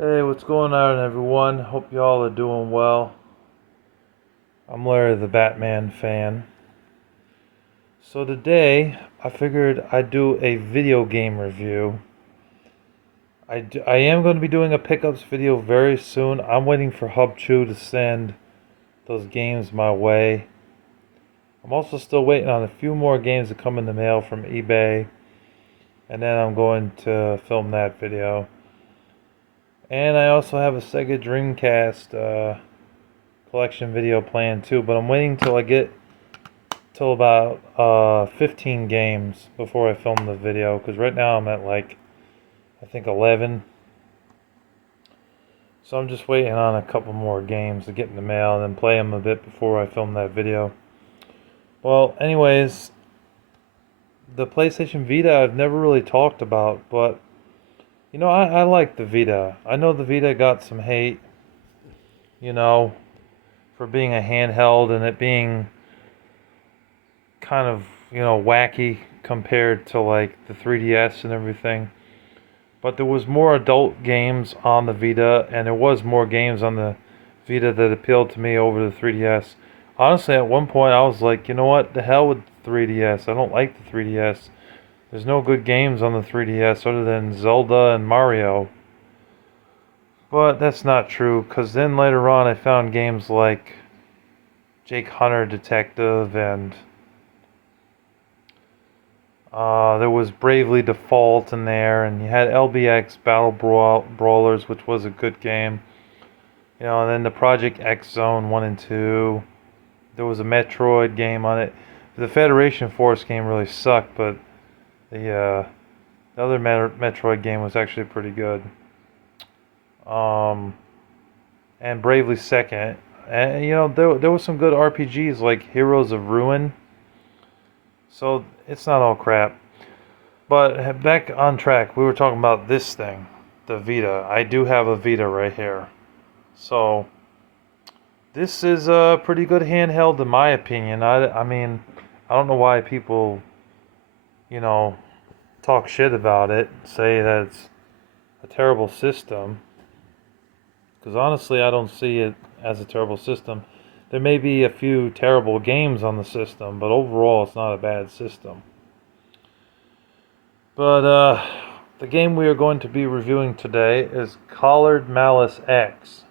Hey, what's going on, everyone? Hope y'all are doing well. I'm Larry, the Batman fan. So today, I figured I'd do a video game review. I am going to be doing a pickups video very soon. I'm waiting for HubChew to send those games my way. I'm also still waiting on a few more games to come in the mail from eBay, and then I'm going to film that video. And I also have a Sega Dreamcast collection video planned too, but I'm waiting till I get till about 15 games before I film the video, because right now I'm at like I think 11. So I'm just waiting on a couple more games to get in the mail and then play them a bit before I film that video. Well, anyways, the PlayStation Vita I've never really talked about, but I like the Vita. I know the Vita got some hate, you know, for being a handheld and it being kind of, wacky compared to like the 3DS and everything. But there was more adult games on the Vita, and there was more games on the Vita that appealed to me over the 3DS. Honestly, at one point I was like, you know what, the hell with the 3DS. I don't like the 3DS. There's no good games on the 3DS other than Zelda and Mario. But that's not true, because then later on I found games like Jake Hunter Detective, and there was Bravely Default in there, and you had LBX Brawlers, which was a good game. And then the Project X Zone 1 and 2. There was a Metroid game on it. The Federation Force game really sucked, but the other Metroid game was actually pretty good. Um, and Bravely Second. And, there was some good RPGs like Heroes of Ruin. So it's not all crap. But back on track, we were talking about this thing, the Vita. I do have a Vita right here. So this is a pretty good handheld in my opinion. I mean, I don't know why people, you know, talk shit about it, say that it's a terrible system. Because honestly, I don't see it as a terrible system. There may be a few terrible games on the system, but overall, it's not a bad system. But the game we are going to be reviewing today is Collared Malice X.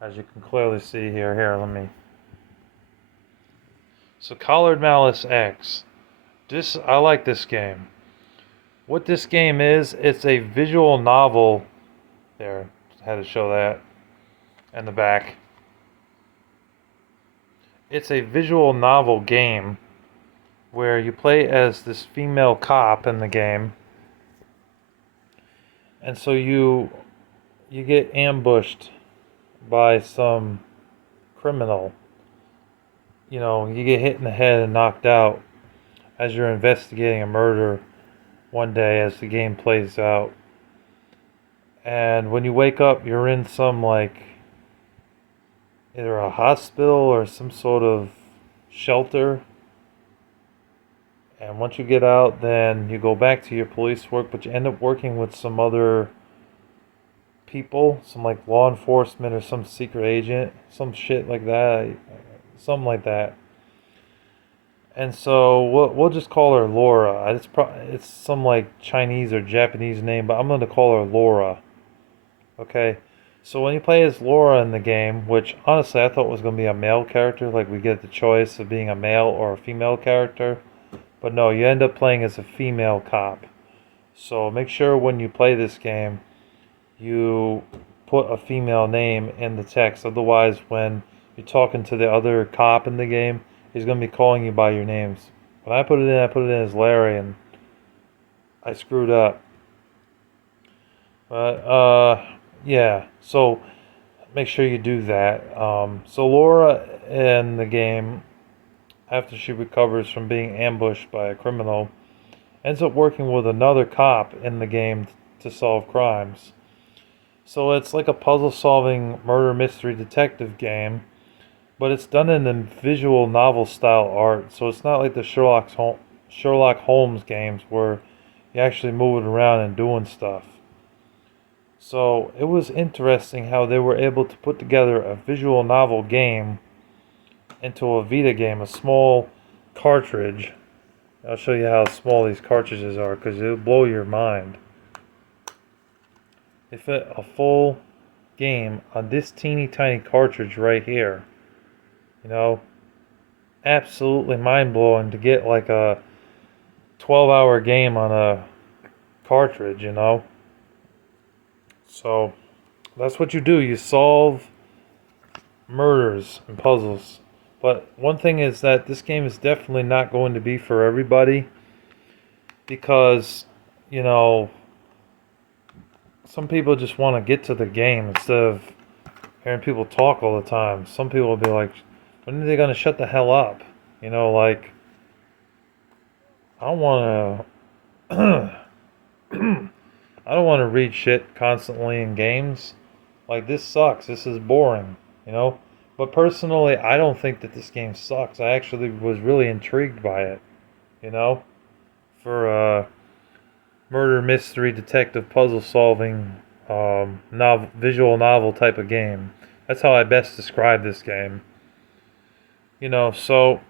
As you can clearly see here. Let me. So Collared Malice X. I like this game. What this game is, it's a visual novel. There, had to show that in the back. It's a visual novel game where you play as this female cop in the game, and so you get ambushed by some criminal. You get hit in the head and knocked out as you're investigating a murder one day as the game plays out. And when you wake up, you're in some like either a hospital or some sort of shelter. And once you get out, then you go back to your police work, but you end up working with some other people, some like law enforcement or some secret agent, some shit like that, something like that. And so we'll just call her Laura. It's some like Chinese or Japanese name, but I'm going to call her Laura. Okay. So when you play as Laura in the game, which honestly I thought was going to be a male character, like we get the choice of being a male or a female character, but no, you end up playing as a female cop. So make sure when you play this game, you put a female name in the text. Otherwise, when you're talking to the other cop in the game, he's going to be calling you by your names. When I put it in as Larry, and I screwed up. But, yeah. So, make sure you do that. So Laura in the game, after she recovers from being ambushed by a criminal, ends up working with another cop in the game to solve crimes. So it's like a puzzle-solving murder mystery detective game, but it's done in a visual novel style art. So it's not like the Sherlock Holmes games where you're actually moving around and doing stuff. So it was interesting how they were able to put together a visual novel game into a Vita game, a small cartridge. I'll show you how small these cartridges are because it'll blow your mind. They fit a full game on this teeny tiny cartridge right here. You know, absolutely mind blowing to get like a 12-hour game on a cartridge, you know. So that's what you do. You solve murders and puzzles. But one thing is that this game is definitely not going to be for everybody because, you know, some people just want to get to the game instead of hearing people talk all the time. Some people will be like, when are they going to shut the hell up? You know, like, I don't want to. I don't want to read shit constantly in games. Like, this sucks. This is boring, you know? But personally, I don't think that this game sucks. I actually was really intrigued by it, you know? For a murder, mystery, detective, puzzle solving, visual novel type of game. That's how I best describe this game. You know, so,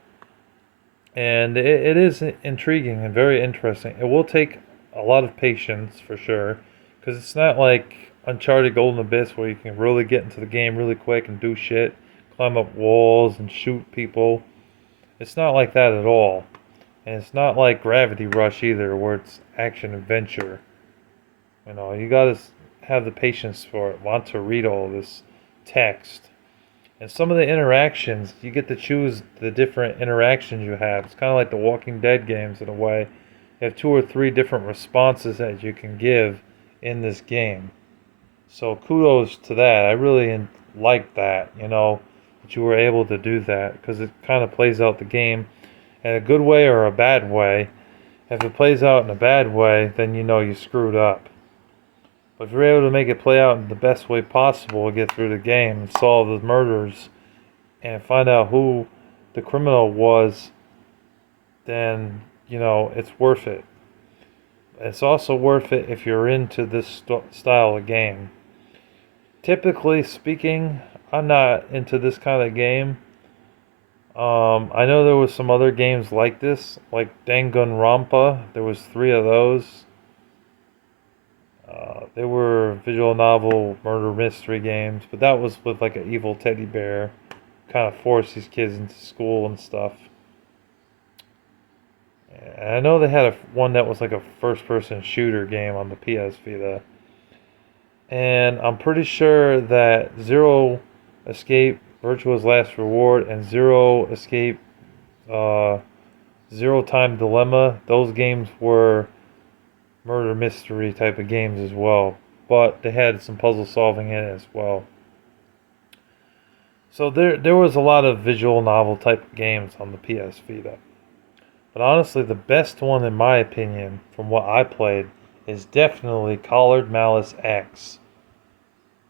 and it is intriguing and very interesting. It will take a lot of patience for sure, because it's not like Uncharted Golden Abyss where you can really get into the game really quick and do shit, climb up walls and shoot people. It's not like that at all. And it's not like Gravity Rush either, where it's action adventure. You know, you gotta have the patience for it, want to read all this text. And some of the interactions, you get to choose the different interactions you have. It's kind of like the Walking Dead games in a way. You have 2 or 3 different responses that you can give in this game. So kudos to that. I really like that, you know, that you were able to do that because it kind of plays out the game in a good way or a bad way. If it plays out in a bad way, then you know you screwed up. But if you're able to make it play out in the best way possible, get through the game and solve the murders and find out who the criminal was, then, you know, it's worth it. It's also worth it if you're into this style of game. Typically speaking, I'm not into this kind of game. I know there was some other games like this, like Danganronpa. There was 3 of those. They were visual novel murder mystery games, but that was with like an evil teddy bear, kind of force these kids into school and stuff. And I know they had one that was like a first-person shooter game on the PS Vita. And I'm pretty sure that Zero Escape, Virtua's Last Reward, and Zero Escape, Zero Time Dilemma, those games were murder mystery type of games as well. But they had some puzzle solving in it as well. So there was a lot of visual novel type of games on the PS Vita. But honestly, the best one in my opinion, from what I played, is definitely Collared Malice X.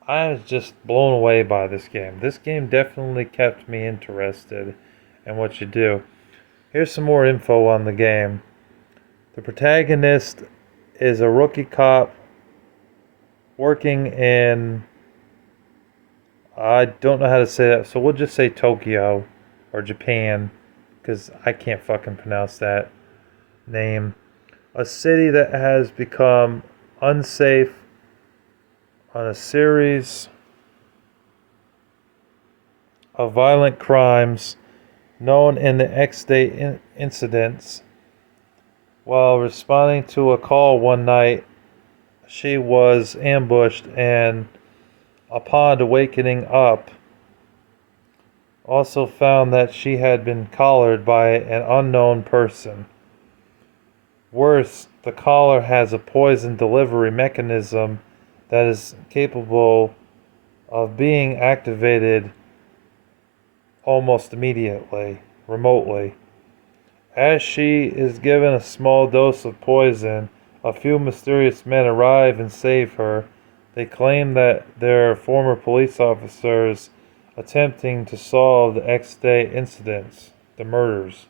I was just blown away by this game. This game definitely kept me interested in what you do. Here's some more info on the game. The protagonist is a rookie cop working in, I don't know how to say that, so we'll just say Tokyo or Japan, because I can't fucking pronounce that name. A city that has become unsafe on a series of violent crimes known in the X-Day incidents. While responding to a call one night, she was ambushed and, upon awakening up, also found that she had been collared by an unknown person. Worse, the collar has a poison delivery mechanism that is capable of being activated almost immediately, remotely. As she is given a small dose of poison, a few mysterious men arrive and save her. They claim that they're former police officers attempting to solve the X-Day incidents, the murders.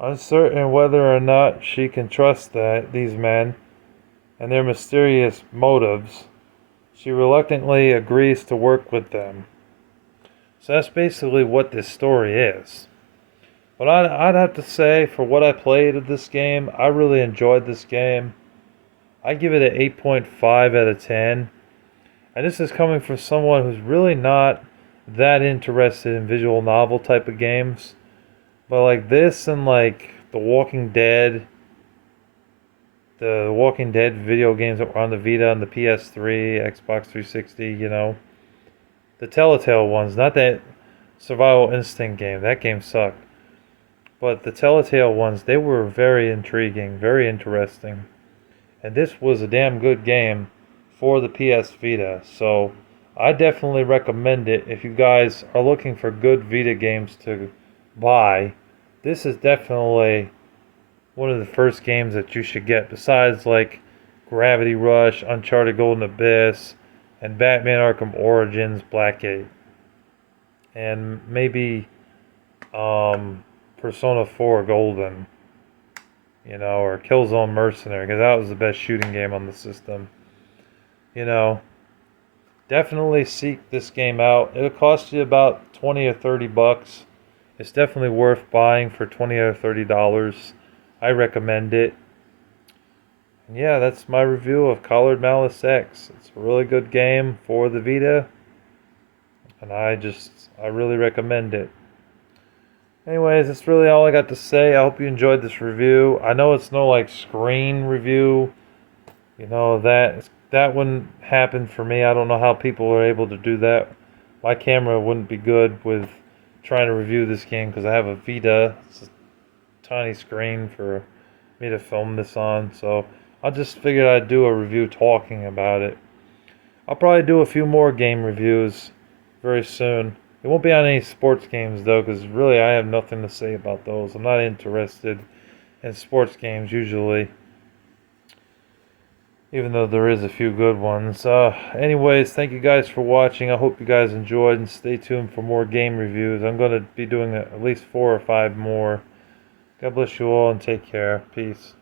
Uncertain whether or not she can trust these men, and their mysterious motives, she reluctantly agrees to work with them. So that's basically what this story is. But I'd have to say, for what I played of this game, I really enjoyed this game. I give it an 8.5 out of 10. And this is coming from someone who's really not that interested in visual novel type of games. But like this and like the Walking Dead video games that were on the Vita and the PS3, Xbox 360, the Telltale ones, not that Survival Instinct game. That game sucked. But the Telltale ones, they were very intriguing, very interesting. And this was a damn good game for the PS Vita. So I definitely recommend it if you guys are looking for good Vita games to buy. This is definitely one of the first games that you should get, besides like Gravity Rush, Uncharted Golden Abyss, and Batman Arkham Origins Blackgate. And maybe Persona 4 Golden, or Killzone Mercenary, because that was the best shooting game on the system. Definitely seek this game out. It'll cost you about 20 or 30 bucks. It's definitely worth buying for 20 or 30 dollars. I recommend it. And yeah, that's my review of Collared Malice X. It's a really good game for the Vita, and I really recommend it. Anyways, that's really all I got to say. I hope you enjoyed this review. I know it's no like screen review. That wouldn't happen for me. I don't know how people are able to do that. My camera wouldn't be good with trying to review this game because I have a Vita. It's a tiny screen for me to film this on. So I just figured I'd do a review talking about it. I'll probably do a few more game reviews very soon. It won't be on any sports games though, because really I have nothing to say about those. I'm not interested in sports games usually, even though there is a few good ones. Anyways, thank you guys for watching. I hope you guys enjoyed, and stay tuned for more game reviews. I'm going to be doing at least 4 or 5 more. God bless you all, and take care. Peace.